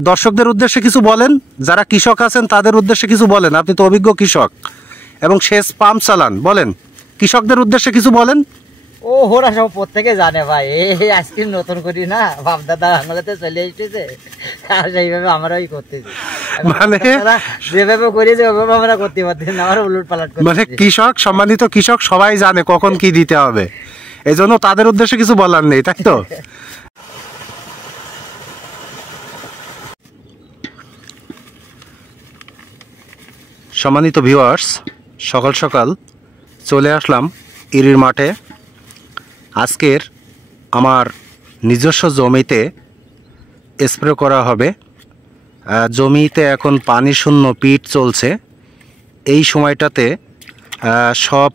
দর্শকদের উদ্দেশ্যে কিছু বলেন, যারা কৃষক আছেন তাদের উদ্দেশ্যে কিছু বলেন। আপনি তো অভিজ্ঞ কৃষক এবং সেচ পাম্প চালান, বলেন কৃষকদের উদ্দেশ্যে কিছু বলেন। ও ওরা সব প্রত্যেকে জানে ভাই, এই আজকে নতুন করি না, বাপ দাদা আঙুলেতে চলে এসেছে আর সেইভাবে আমরাই করতেছি। মানে যেভাবে করি যে ওইভাবে আমরা করতে পারতেছি না, আমরা উলট পালট করি। মানে কৃষক, সম্মানিত কৃষক সবাই জানে কখন কি দিতে হবে, এই জন্য তাদের উদ্দেশ্যে কিছু বলার নেই, তাই তো? সম্মানিত ভিউয়ার্স, সকাল সকাল চলে আসলাম ইরির মাঠে। আজকের আমার নিজস্ব জমিতে স্প্রে করা হবে। জমিতে এখন পানি শূন্য পিট চলছে। এই সময়টাতে সব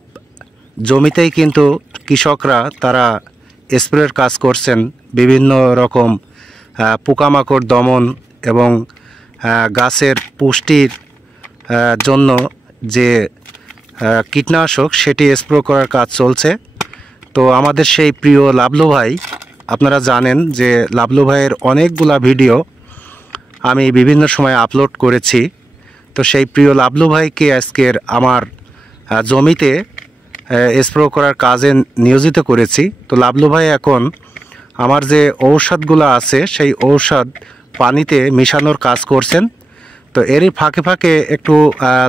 জমিতেই কিন্তু কৃষকরা তারা স্প্রের কাজ করছেন, বিভিন্ন রকম পোকামাকড় দমন এবং গাছের পুষ্টির জন্য যে কীটনাশক সেটি স্প্রে করার কাজ চলছে। তো আমাদের সেই প্রিয় লাবলু ভাই, আপনারা জানেন যে লাবলু ভাইয়ের অনেকগুলা ভিডিও আমি বিভিন্ন সময় আপলোড করেছি। তো সেই প্রিয় লাবলু ভাইকে আজকের আমার জমিতে স্প্রে করার কাজে নিয়োজিত করেছি। তো লাবলু ভাই এখন আমার যে ঔষধগুলো আছে সেই ঔষধ পানিতে মিশানোর কাজ করছেন। তো এরই ফাঁকে ফাঁকে একটু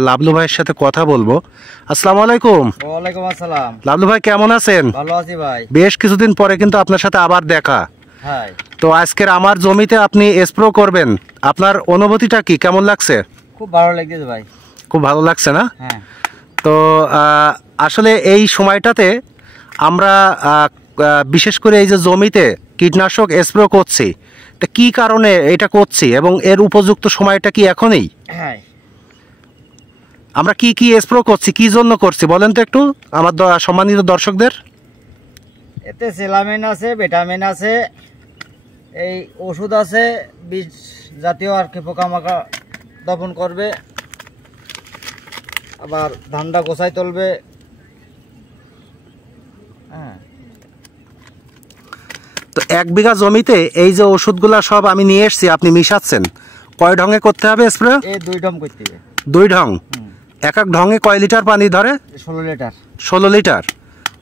লাবলু ভাইয়ের সাথে কথা বলবো। আসসালামু আলাইকুম। ওয়ালাইকুম আসসালাম। লাবলু ভাই কেমন আছেন? ভালো আছি ভাই। বেশ কিছুদিন পরে কিন্তু আপনার সাথে আবার দেখা। হ্যাঁ। তো আজকের আমার জমিতে আপনি স্প্রে করবেন, আপনার অনুভূতিটা কি, কেমন লাগছে? খুব ভালো লাগতেছে ভাই। খুব ভালো লাগছে না? হ্যাঁ। তো আসলে এই সময়টাতে আমরা বিশেষ করে এই যে জমিতে কীটনাশক স্প্রে করছি, তা কী কারণে এটা করছি এবং এর উপযুক্ত সময়টা কি এখনই? হ্যাঁ। আমরা কি কি স্প্রে করছি, কি জন্য করছি বলেন তো একটু আমার সম্মানিত দর্শকদের। এতে সেলামিন আছে, ভিটামিন আছে, এই ওষুধ আছে, বীজ জাতীয় আর কি পোকামাকড় দমন করবে, আবার ধানটা গোছাই তুলবে। হ্যাঁ। তো 1 বিঘা জমিতে এই যে ওষুধগুলা সব আমি নিয়ে এসেছি, আপনি মিশাচ্ছেন কয় ঢঙে করতে হবে স্প্রে? এই 2 ঢং করতে হবে। 2 ঢং। এক এক ঢঙে কয় লিটার পানি ধরে? 16 লিটার। 16 লিটার।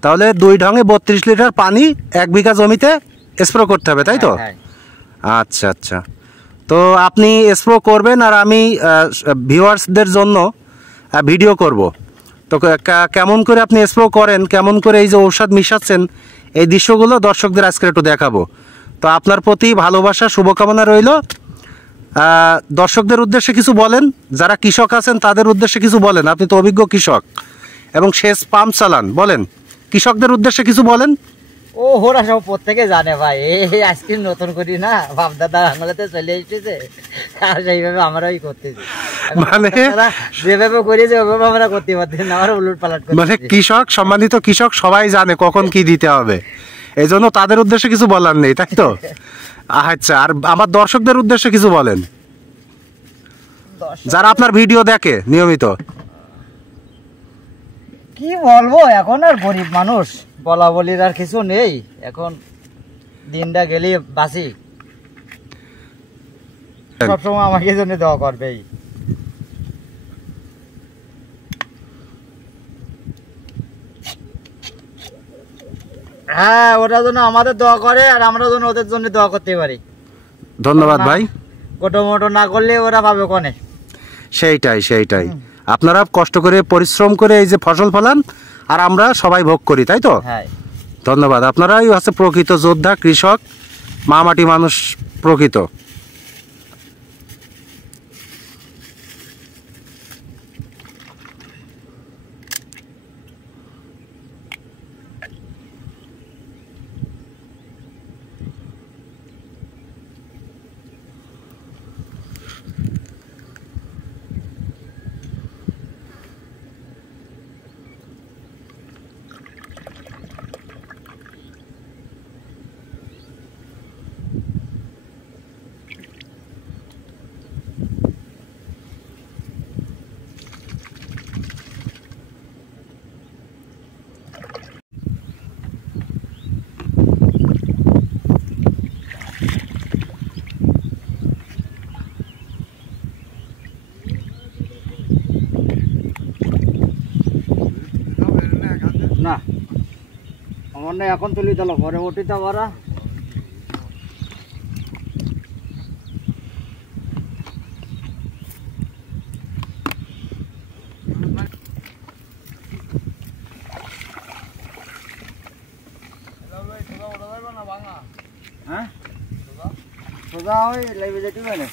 তাহলে 2 ঢঙে 32 লিটার পানি 1 বিঘা জমিতে স্প্রে করতে হবে, তাই তো? হ্যাঁ। আচ্ছা আচ্ছা। তো আপনি স্প্রে করবেন আর আমি ভিউয়ার্সদের জন্য ভিডিও করব। তো কেমন করে আপনি স্প্রে করেন, কেমন করে এই যে ঔষধ মিশাচ্ছেন, এই দৃশ্যগুলো দর্শকদের আজকে একটু দেখাবো। তো আপনার প্রতি ভালোবাসা, শুভকামনা রইল। দর্শকদের উদ্দেশ্যে কিছু বলেন, যারা কৃষক আছেন তাদের উদ্দেশ্যে কিছু বলেন। আপনি তো অভিজ্ঞ কৃষক এবং সেচ পাম্প চালান, বলেন কৃষকদের উদ্দেশ্যে কিছু বলেন। ও ওরা সব প্রত্যেকে জানে ভাই, এই আজকে নতুন করি না, বাপ দাদা আঙুলেতে চলে এসেছে আর সেইভাবে আমরাই করতেছি। মানে যেভাবে করি যে ওইভাবে আমরা করতে পারতেছি না, আমরা উলট পালট করি। মানে কৃষক, সম্মানিত কৃষক সবাই জানে কখন কি দিতে হবে, এই জন্য তাদের উদ্দেশ্যে কিছু বলার নেই, তাই তো? আচ্ছা, আর আমার দর্শকদের উদ্দেশ্যে কিছু বলেন, যারা আপনার ভিডিও দেখে নিয়মিত। কি বলবো, এখন আর গরিব মানুষ, বলা বলির আর কিছু নেই, এখন দিনটা গেলে বাঁচি। সবসময় আমাকে জন্য দোয়া করবেই। হ্যাঁ, ওরা জন্য আমাদের দোয়া করে আর আমরা যেন ওদের জন্য দোয়া করতে পারি। ধন্যবাদ ভাই। গোটো মোটো না করলে ওরা পাবে কোনে? সেইটাই সেইটাই। আপনারা কষ্ট করে পরিশ্রম করে এই যে ফসল ফলান আর আমরা সবাই ভোগ করি, তাই তো? হ্যাঁ। ধন্যবাদ। আপনারাই হচ্ছে প্রকৃত যোদ্ধা, কৃষক, মা মাটি মানুষ প্রকৃত। সামান্য এখন তুলি দিল পরে ওটিতে ওরা হ্যাঁ সোজা ওই লাইভে যেতে পারে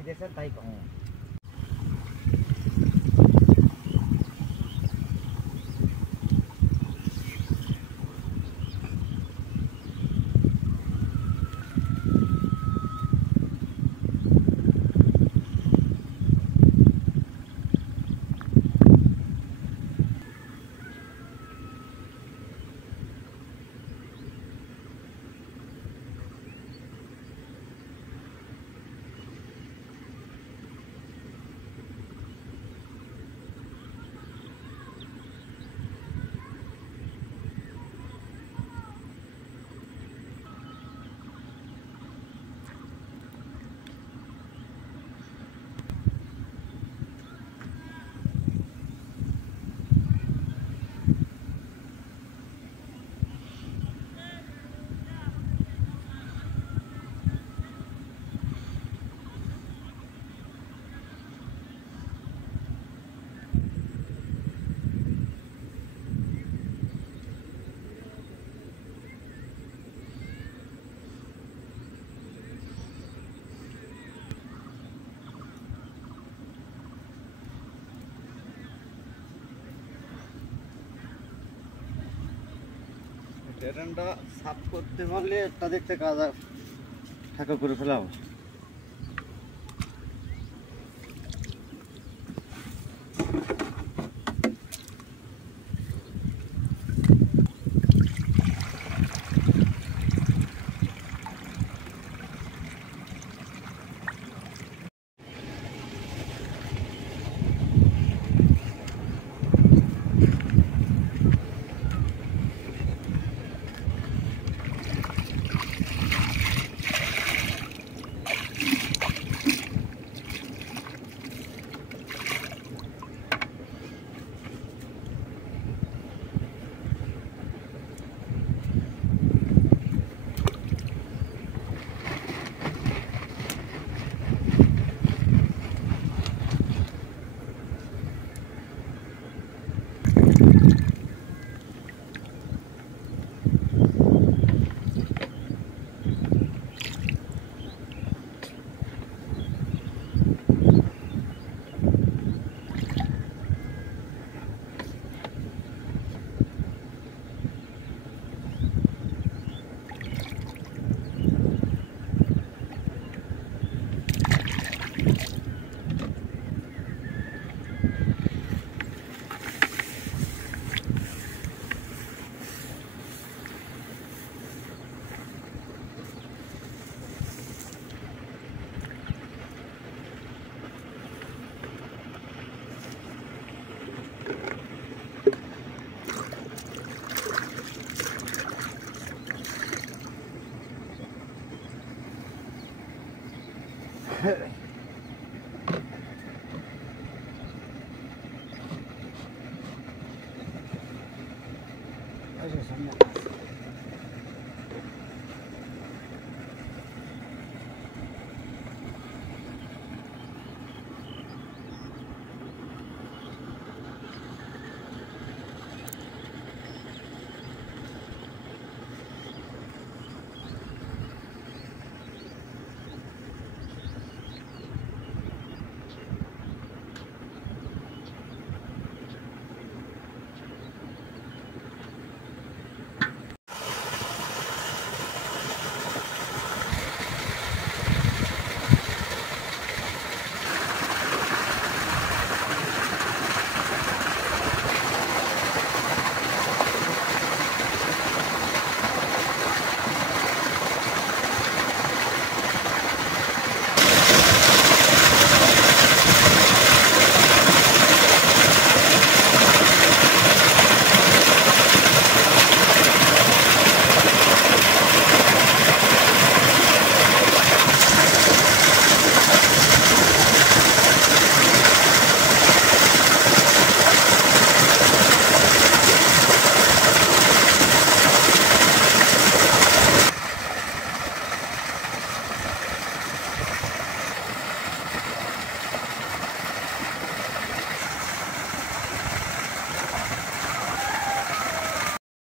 কি দেখছেন তাই কম। ড্রেনটা সাফ করতে পারলে একটা দেখতে কাজ ঠাকা করে ফেলাম।